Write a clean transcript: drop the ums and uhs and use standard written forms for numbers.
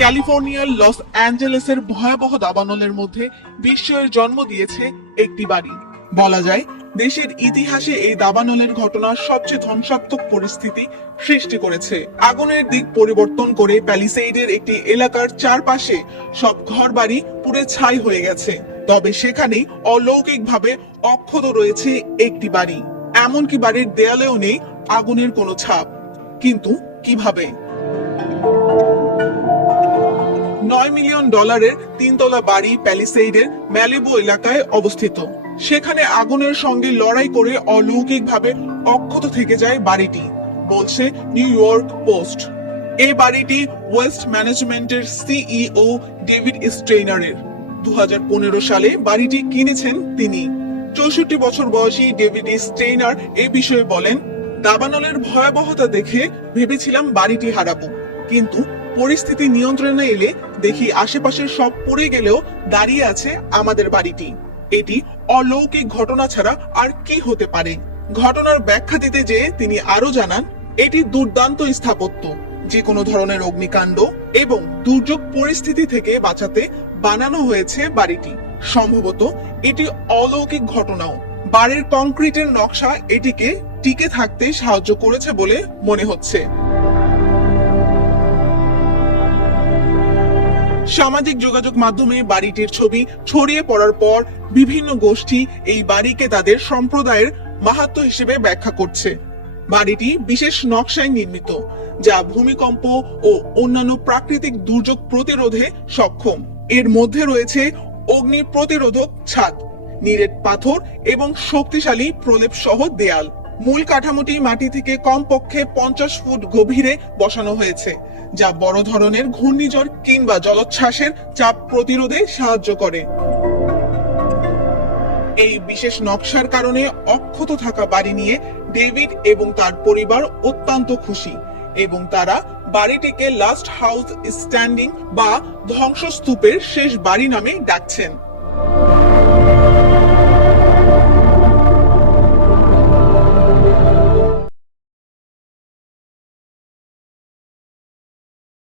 ক্যালিফোর্নিয়ার লস অ্যাঞ্জেলেসের ভয়াবহ দাবানলের মধ্যে বিস্ময়ের জন্ম দিয়েছে একটি বাড়ি। বলা যায় দেশের ইতিহাসে এই দাবানলের ঘটনা সবচেয়ে ধ্বংসাত্মক পরিস্থিতি সৃষ্টি করেছে। আগুনের দিক পরিবর্তন করে প্যালিসেইডের একটি এলাকার চারপাশে সব ঘরবাড়ি পুড়ে ছাই হয়ে গেছে। তবে সেখানেই অলৌকিকভাবে অক্ষত রয়েছে একটি বাড়ি। এমনকি বাড়ির দেয়ালেও নেই আগুনের কোনো ছাপ। কিন্তু কিভাবে? $9 মিলিয়ন তিনতলা বাড়ি প্যালিসেইডের ম্যালিবু এলাকায় অবস্থিত। সেখানে আগুনের সঙ্গে লড়াই করে অলৌকিকভাবে অক্ষত থেকে যায় বাড়িটি, বলছে নিউ ইয়র্ক পোস্ট। এই বাড়িটি ওয়েস্ট ম্যানেজমেন্টের সিইও ডেভিড স্টেইনারের। 2015 সালে বাড়িটি কিনেছেন তিনি। 64 বছর বয়সী ডেভিড স্টেইনার এই বিষয়ে বলেন, দাবানলের ভয়াবহতা দেখে ভেবেছিলাম বাড়িটি হারাবো, কিন্তু পরিস্থিতি নিয়ন্ত্রণে এলে দেখি আশেপাশের সব পড়ে গেলেও দাঁড়িয়ে আছে আমাদের বাড়িটি। এটি অলৌকিক ঘটনা ছাড়া আর কি হতে পারে? ঘটনার ব্যাখ্যা দিতে যেয়ে তিনি আরো জানান, এটি দুর্দান্ত স্থাপত্য, যে কোনো ধরনের অগ্নিকাণ্ড এবং দুর্যোগ পরিস্থিতি থেকে বাঁচাতে বানানো হয়েছে বাড়িটি। সম্ভবত এটি অলৌকিক ঘটনাও। বাড়ির কংক্রিটের নকশা এটিকে টিকে থাকতে সাহায্য করেছে বলে মনে হচ্ছে। সামাজিক যোগাযোগ মাধ্যমে বাড়িটির ছবি ছড়িয়ে পড়ার পর বিভিন্ন গোষ্ঠী এই বাড়িকে তাদের সম্প্রদায়ের মাহাত্ম্য হিসেবে ব্যাখ্যা করছে। বাড়িটি বিশেষ নকশায় নির্মিত, যা ভূমিকম্প ও অন্যান্য প্রাকৃতিক দুর্যোগ প্রতিরোধে সক্ষম। এর মধ্যে রয়েছে অগ্নি প্রতিরোধক ছাদ, নিরেট পাথর এবং শক্তিশালী প্রলেপ সহ দেয়াল। মূল কাঠামোটি মাটি থেকে কমপক্ষে 50 ফুট গভীরে বসানো হয়েছে, যা বড় ধরনের ঘূর্ণিঝড় কিংবা জলোচ্ছ্বাসের চাপ প্রতিরোধে সাহায্য করে। এই বিশেষ নকশার কারণে অক্ষত থাকা বাড়ি নিয়ে ডেভিড এবং তার পরিবার অত্যন্ত খুশি, এবং তারা বাড়িটিকে লাস্ট হাউস স্ট্যান্ডিং বা ধ্বংসস্তূপের শেষ বাড়ি নামে ডাকছেন।